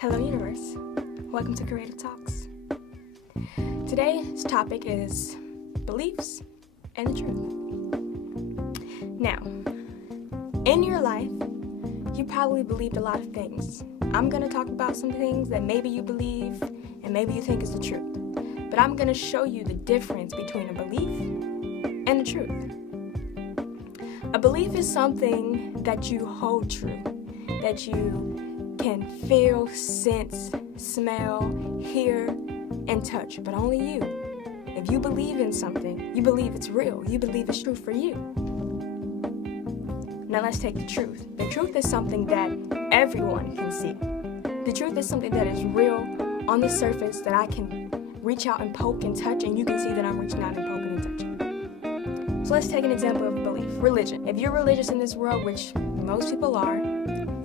Hello, universe. Welcome to Kyrrative Talks. Today's topic is beliefs and the truth. Now, in your life, you probably believed a lot of things. I'm going to talk about some things that maybe you believe and maybe you think is the truth. But I'm going to show you the difference between a belief and the truth. A belief is something that you hold true, that you can feel, sense, smell, hear, and touch, but only you. If you believe in something, you believe it's real, you believe it's true for you. Now let's take the truth. The truth is something that everyone can see. The truth is something that is real on the surface that I can reach out and poke and touch, and you can see that I'm reaching out and poking and touching. So let's take an example of belief. Religion. If you're religious in this world, which most people are,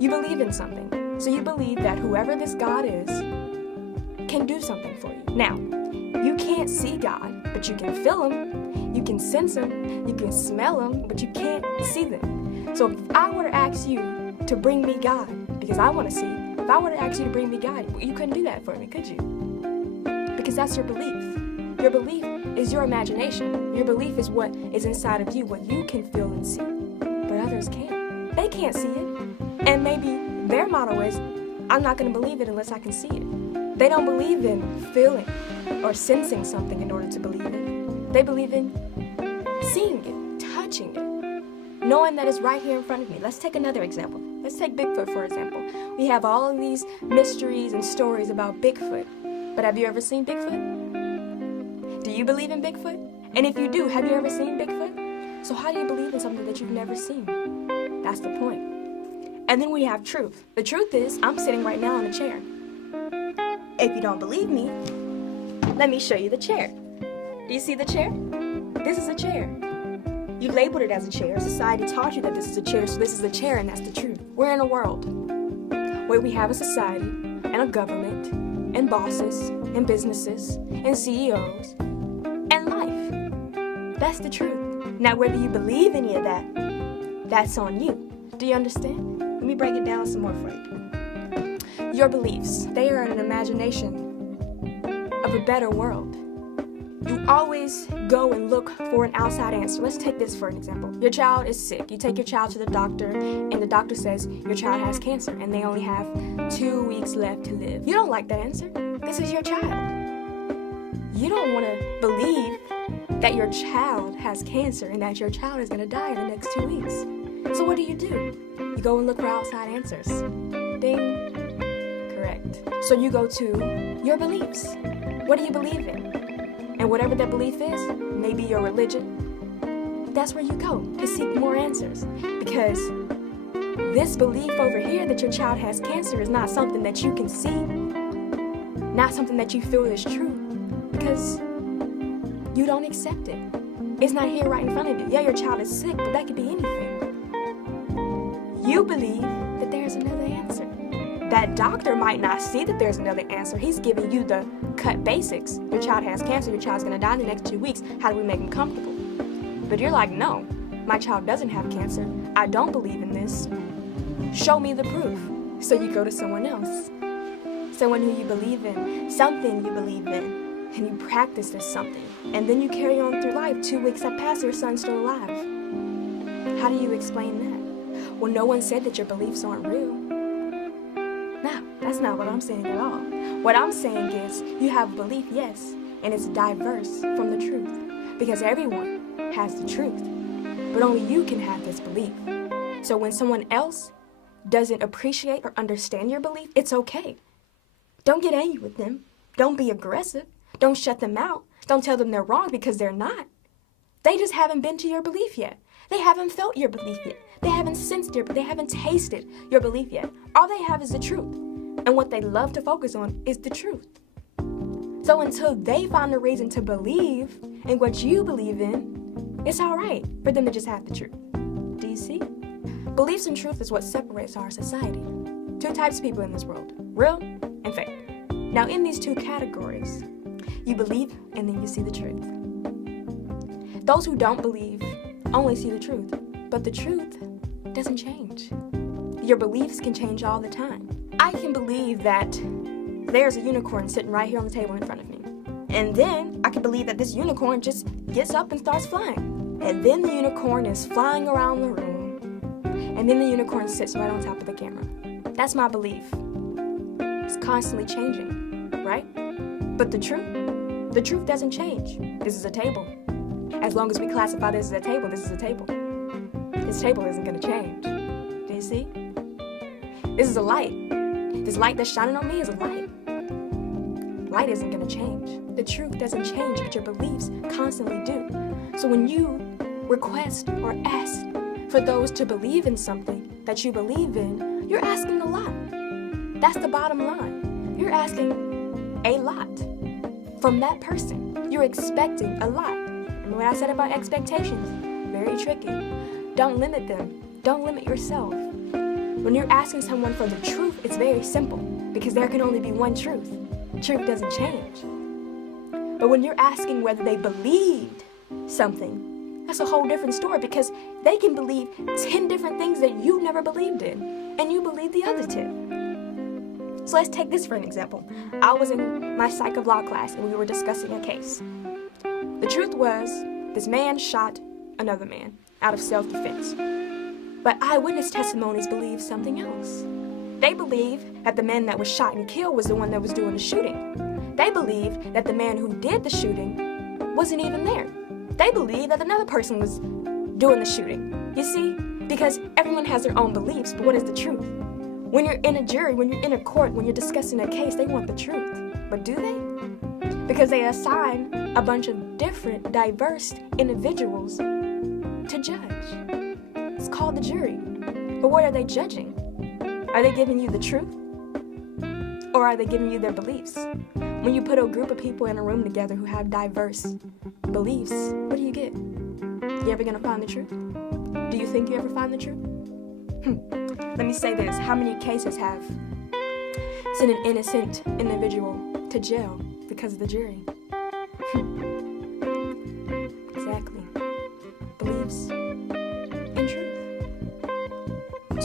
you believe in something. So you believe that whoever this God is can do something for you. Now, you can't see God, but you can feel Him, you can sense Him, you can smell Him, but you can't see them. So if I were to ask you to bring me God, because I want to see, if I were to ask you to bring me God, you couldn't do that for me, could you? Because that's your belief. Your belief is your imagination. Your belief is what is inside of you, what you can feel and see, but others can't. They can't see it. And maybe their motto is, I'm not going to believe it unless I can see it. They don't believe in feeling or sensing something in order to believe it. They believe in seeing it, touching it, knowing that it's right here in front of me. Let's take another example. Let's take Bigfoot, for example. We have all of these mysteries and stories about Bigfoot, but have you ever seen Bigfoot? Do you believe in Bigfoot? And if you do, have you ever seen Bigfoot? So how do you believe in something that you've never seen? That's the point. And then we have truth. The truth is, I'm sitting right now in a chair. If you don't believe me, let me show you the chair. Do you see the chair? This is a chair. You labeled it as a chair. Society taught you that this is a chair, so this is a chair, and that's the truth. We're in a world where we have a society and a government and bosses and businesses and CEOs and life. That's the truth. Now, whether you believe any of that, that's on you. Do you understand? Let me break it down some more for you. Your beliefs, they are an imagination of a better world. You always go and look for an outside answer. Let's take this for an example. Your child is sick. You take your child to the doctor, and the doctor says your child has cancer, and they only have 2 weeks left to live. You don't like that answer. This is your child. You don't want to believe that your child has cancer and that your child is going to die in the next 2 weeks. So what do? You go and look for outside answers. Ding. Correct. So you go to your beliefs. What do you believe in? And whatever that belief is, maybe your religion, that's where you go to seek more answers. Because this belief over here that your child has cancer is not something that you can see, not something that you feel is true, because you don't accept it. It's not here right in front of you. Yeah, your child is sick, but that could be anything. You believe that there's another answer. That doctor might not see that there's another answer. He's giving you the cut basics. Your child has cancer. Your child's going to die in the next 2 weeks. How do we make him comfortable? But you're like, no, my child doesn't have cancer. I don't believe in this. Show me the proof. So you go to someone else. Someone who you believe in. Something you believe in. And you practice this something. And then you carry on through life. 2 weeks have passed. Your son's still alive. How do you explain that? Well, no one said that your beliefs aren't real. No, that's not what I'm saying at all. What I'm saying is you have a belief, yes, and it's diverse from the truth. Because everyone has the truth, but only you can have this belief. So when someone else doesn't appreciate or understand your belief, it's okay. Don't get angry with them. Don't be aggressive. Don't shut them out. Don't tell them they're wrong, because they're not. They just haven't been to your belief yet. They haven't felt your belief yet. They haven't sensed your, they haven't tasted your belief yet. All they have is the truth. And what they love to focus on is the truth. So until they find a reason to believe in what you believe in, it's all right for them to just have the truth. Do you see? Beliefs and truth is what separates our society. 2 types of people in this world, real and fake. Now in these 2 categories, you believe and then you see the truth. Those who don't believe only see the truth, but the truth doesn't change. Your beliefs can change all the time. I can believe that there's a unicorn sitting right here on the table in front of me. And then I can believe that this unicorn just gets up and starts flying. And then the unicorn is flying around the room. And then the unicorn sits right on top of the camera. That's my belief. It's constantly changing, right? But the truth doesn't change. This is a table. As long as we classify this as a table, this is a table. This table isn't going to change. Do you see? This is a light. This light that's shining on me is a light. Light isn't going to change. The truth doesn't change, but your beliefs constantly do. So when you request or ask for those to believe in something that you believe in, you're asking a lot. That's the bottom line. You're asking a lot from that person. You're expecting a lot. Remember what I said about expectations? Very tricky. Don't limit them. Don't limit yourself. When you're asking someone for the truth, it's very simple because there can only be one truth. Truth doesn't change. But when you're asking whether they believed something, that's a whole different story because they can believe 10 different things that you never believed in, and you believe the other 10. So let's take this for an example. I was in my psych of law class and we were discussing a case. The truth was, this man shot another man out of self-defense. But eyewitness testimonies believe something else. They believe that the man that was shot and killed was the one that was doing the shooting. They believe that the man who did the shooting wasn't even there. They believe that another person was doing the shooting. You see? Because everyone has their own beliefs, but what is the truth? When you're in a jury, when you're in a court, when you're discussing a case, they want the truth. But do they? Because they assign a bunch of different, diverse individuals to judge. It's called the jury. But what are they judging? Are they giving you the truth? Or are they giving you their beliefs? When you put a group of people in a room together who have diverse beliefs, what do you get? You ever gonna find the truth? Do you think you ever find the truth? Let me say this. How many cases have sent an innocent individual to jail because of the jury? Exactly. Beliefs and truth.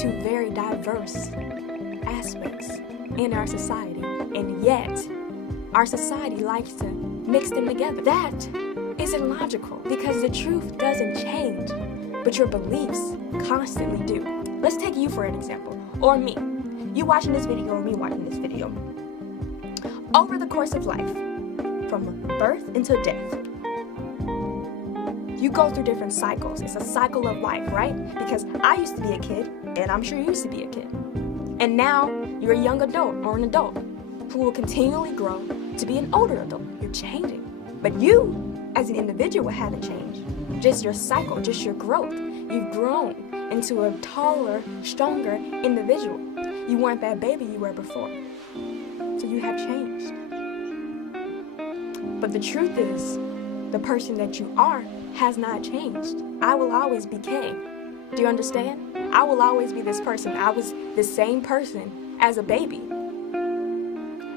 Two very diverse aspects in our society, and yet our society likes to mix them together. That is illogical because the truth doesn't change, but your beliefs constantly do. Let's take you for an example, or me. You watching this video or me watching this video. Over the course of life, from birth until death, you go through different cycles. It's a cycle of life, right? Because I used to be a kid, and I'm sure you used to be a kid. And now you're a young adult or an adult who will continually grow to be an older adult. You're changing. But you, as an individual, haven't changed. Just your cycle, just your growth. You've grown into a taller, stronger individual. You weren't that baby you were before. So you have changed. But the truth is, the person that you are has not changed. I will always be Kay. Do you understand? I will always be this person. I was the same person as a baby.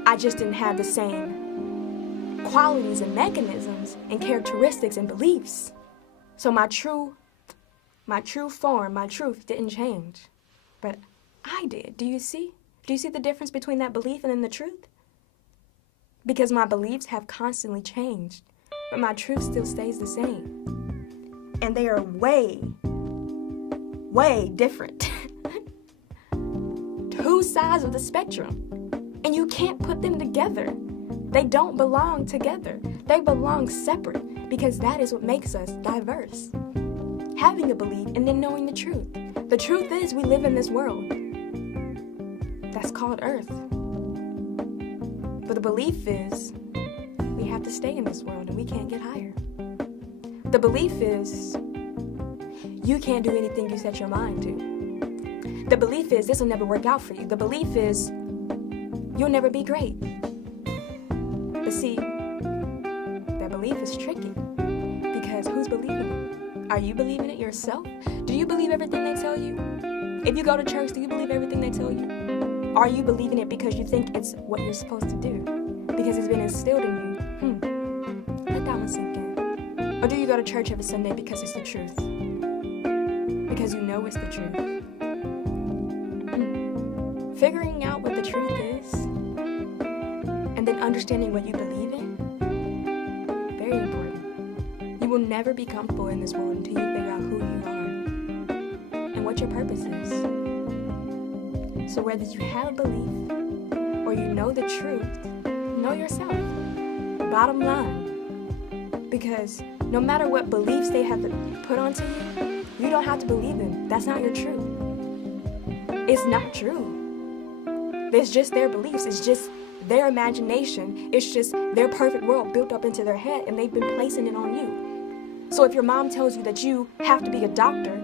I just didn't have the same qualities and mechanisms and characteristics and beliefs. So my true form, my truth didn't change. But I did. Do you see? Do you see the difference between that belief and then the truth? Because my beliefs have constantly changed, but my truth still stays the same. And they are way different. Two sides of the spectrum. And you can't put them together. They don't belong together. They belong separate because that is what makes us diverse. Having a belief and then knowing the truth. The truth is we live in this world. That's called Earth. But the belief is we have to stay in this world and we can't get higher. The belief is you can't do anything you set your mind to. The belief is this will never work out for you. The belief is you'll never be great. But see, that belief is tricky because who's believing it? Are you believing it yourself? Do you believe everything they tell you? If you go to church, do you believe everything they tell you? Are you believing it because you think it's what you're supposed to do? Because it's been instilled in you? Let that one sink in. Or do you go to church every Sunday because it's the truth? Because you know it's the truth? figuring out what the truth is and then understanding what you believe in, very important. You will never be comfortable in this world until you figure out who you are and what your purpose is. So whether you have a belief or you know the truth, know yourself. Bottom line. Because no matter what beliefs they have put onto you, you don't have to believe them. That's not your truth. It's not true. It's just their beliefs. It's just their imagination. It's just their perfect world built up into their head, and they've been placing it on you. So if your mom tells you that you have to be a doctor,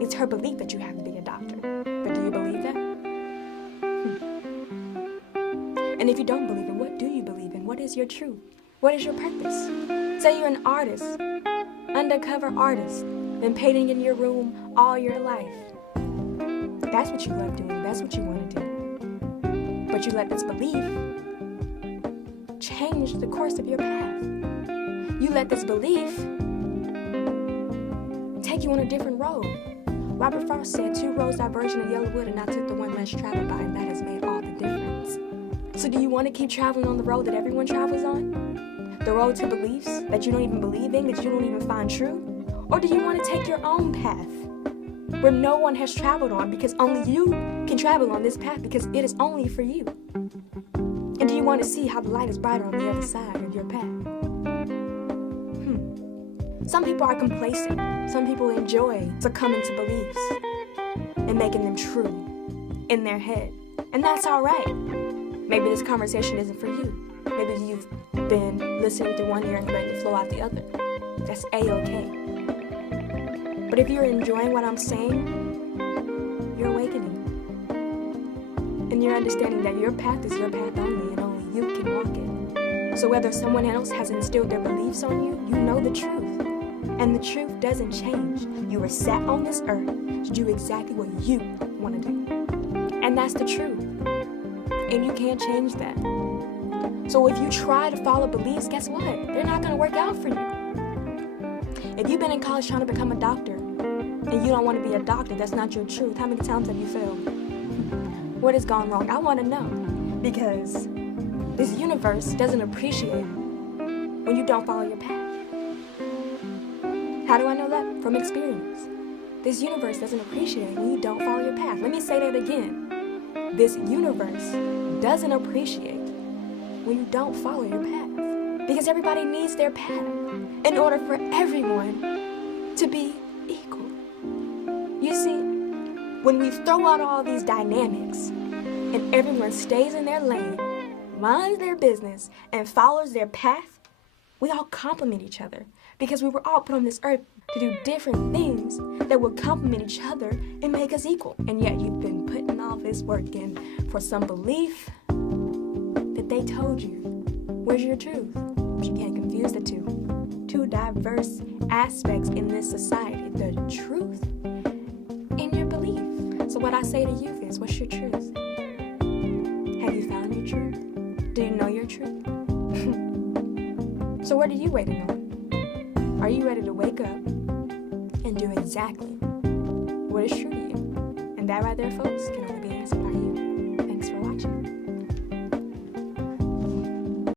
it's her belief that you have to be a doctor. But do you believe that? And if you don't believe it, what do you believe in? What is your truth? What is your purpose? Say you're an artist, undercover artist, been painting in your room all your life. That's what you love doing. That's what you want to do. But you let this belief change the course of your path. You let this belief take you on a different road. Robert Frost said, 2 roads diverging in yellow wood, and I took the one less traveled by, and that has made all the difference. So do you want to keep traveling on the road that everyone travels on? The road to beliefs that you don't even believe in, that you don't even find true? Or do you want to take your own path where no one has traveled on, because only you can travel on this path because it is only for you? And do you want to see how the light is brighter on the other side of your path? Some people are complacent. Some people enjoy succumbing to beliefs and making them true in their head. And that's all right. Maybe this conversation isn't for you. Maybe you've been listening through one ear and letting it flow out the other. That's A-okay. But if you're enjoying what I'm saying, you're awakening. And you're understanding that your path is your path only, and only you can walk it. So whether someone else has instilled their beliefs on you, you know the truth. And the truth doesn't change. You were sat on this earth to do exactly what you want to do. And that's the truth. And you can't change that. So if you try to follow beliefs, guess what? They're not going to work out for you. If you've been in college trying to become a doctor, and you don't want to be a doctor, that's not your truth. How many times have you failed? What has gone wrong? I want to know. Because this universe doesn't appreciate when you don't follow your path. How do I know that? From experience. This universe doesn't appreciate when you don't follow your path. Let me say that again. This universe doesn't appreciate when you don't follow your path. Because everybody needs their path in order for everyone to be equal. You see, when we throw out all these dynamics and everyone stays in their lane, minds their business, and follows their path, we all complement each other. Because we were all put on this earth to do different things that will complement each other and make us equal. And yet you've been putting all this work in for some belief that they told you. Where's your truth? But you can't confuse the two. Two diverse aspects in this society. The truth and your belief. So what I say to you is, what's your truth? Have you found your truth? Do you know your truth? So what are you waiting on? Are you ready to wake up and do exactly what is true to you? And that right there, folks, can only be answered by you.